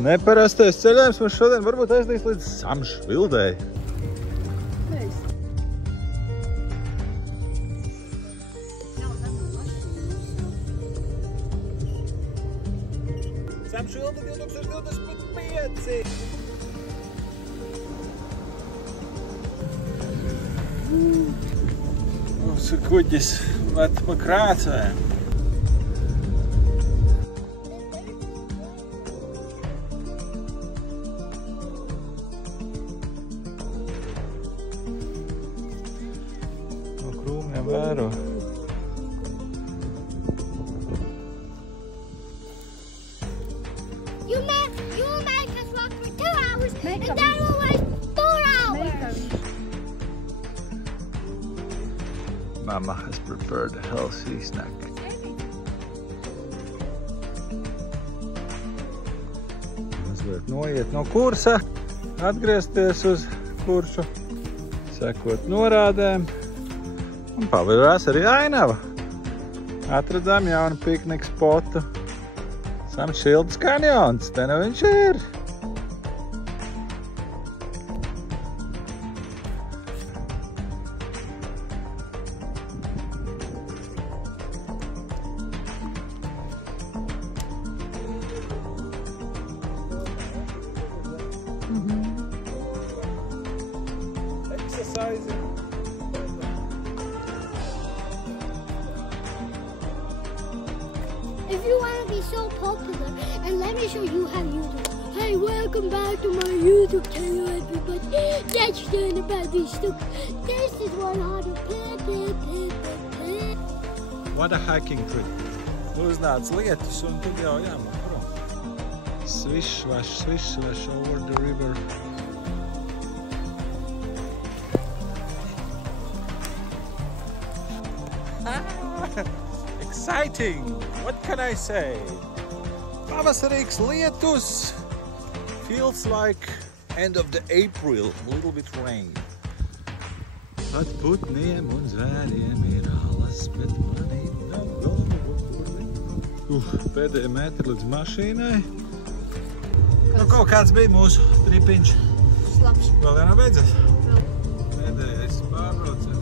Neparastais ceļojums mums šodien varbūt aizdīs līdz Samšvildei. Samšvilde 2025! Mums ir kuģis met pa krācēm. No krūmiem vēro. You make us walk for 2 hours, and that will waste 4 hours. Mama has prepared a healthy snack. Mazliet noiet no kursa, atgriezties uz kursu, sekot norādēm un pavirās arī ainava. Atradām jaunu pikniku spotu. Samšvildes kanjons, te nu viņš ir. Exercising. If you want to be so popular, and let me show you how you do. Hey, welcome back to my YouTube channel, everybody. That's done about this stuff. This is 100. What a hiking trip. Uznāc lietus un tad jau jāmāk prom. Swish, swash over the river. Exciting! What can I say? Pavasarīgs lietus. Feels like end of the April, a little bit rain. Pat putniem un zvēriem ir alas, bet manī nav galva, kur viņi. Pēdējie metri līdz mašīnai. Nu, kaut kāds bija mūsu tripiņš. Slapš. Vēl vienā beidzas? Pēdējais pārbrauciens.